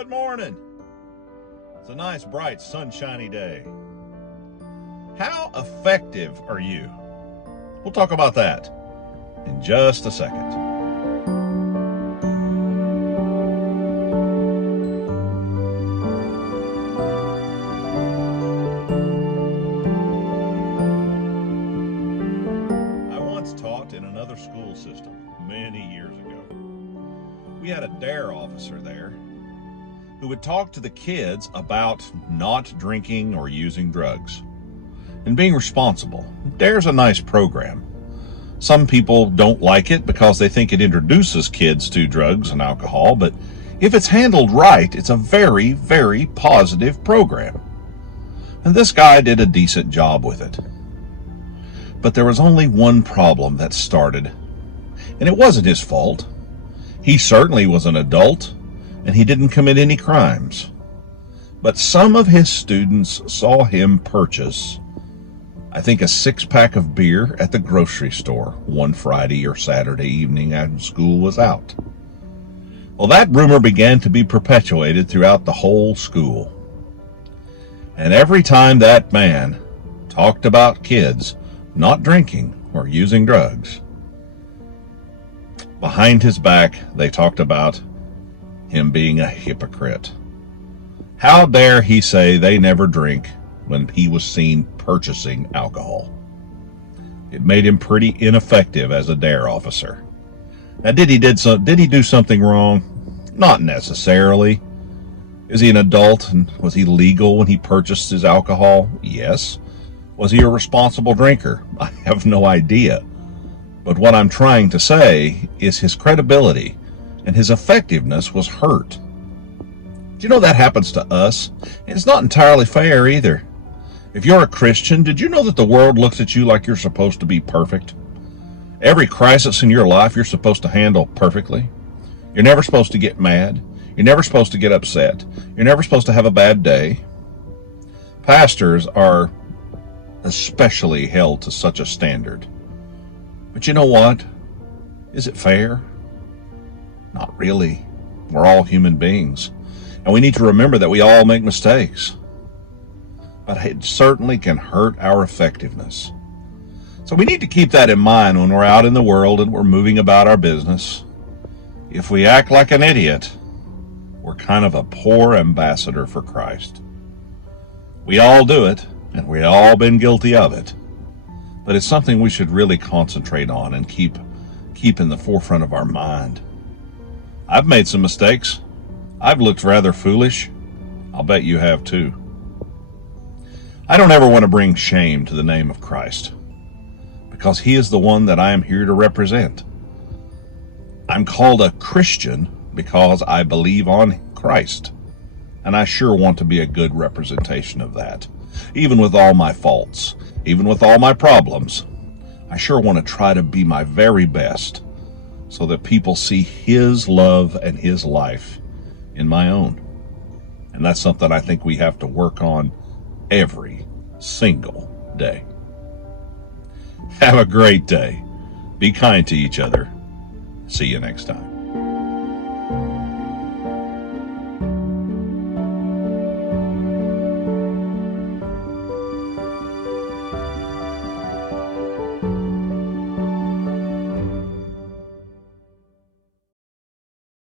Good morning. It's a nice, bright, sunshiny day. How effective are you? We'll talk about that in just a second. I once taught in another school system many years ago. We had a DARE officer there who would talk to the kids about not drinking or using drugs and being responsible. DARE's a nice program. Some people don't like it because they think it introduces kids to drugs and alcohol, but if it's handled right, it's a very, very positive program. And this guy did a decent job with it. But there was only one problem that started, and it wasn't his fault. He certainly was an adult, and he didn't commit any crimes. But some of his students saw him purchase, I think, a 6-pack of beer at the grocery store one Friday or Saturday evening after school was out. Well, that rumor began to be perpetuated throughout the whole school. And every time that man talked about kids not drinking or using drugs, behind his back they talked about him being a hypocrite. How dare he say they never drink when he was seen purchasing alcohol? It made him pretty ineffective as a DARE officer. Now, did he do something wrong? Not necessarily. Is he an adult, and was he legal when he purchased his alcohol? Yes. Was he a responsible drinker? I have no idea. But what I'm trying to say is his credibility and his effectiveness was hurt. Do you know that happens to us? And it's not entirely fair either. If you're a Christian, did you know that the world looks at you like you're supposed to be perfect? Every crisis in your life you're supposed to handle perfectly. You're never supposed to get mad. You're never supposed to get upset. You're never supposed to have a bad day. Pastors are especially held to such a standard. But you know what? Is it fair? Not really. We're all human beings. And we need to remember that we all make mistakes. But it certainly can hurt our effectiveness. So we need to keep that in mind when we're out in the world and we're moving about our business. If we act like an idiot, we're kind of a poor ambassador for Christ. We all do it, and we've all been guilty of it. But it's something we should really concentrate on and keep in the forefront of our mind. I've made some mistakes. I've looked rather foolish. I'll bet you have too. I don't ever want to bring shame to the name of Christ, because he is the one that I am here to represent. I'm called a Christian because I believe on Christ, and I sure want to be a good representation of that. Even with all my faults, even with all my problems, I sure want to try to be my very best so that people see his love and his life in my own. And that's something I think we have to work on every single day. Have a great day. Be kind to each other. See you next time.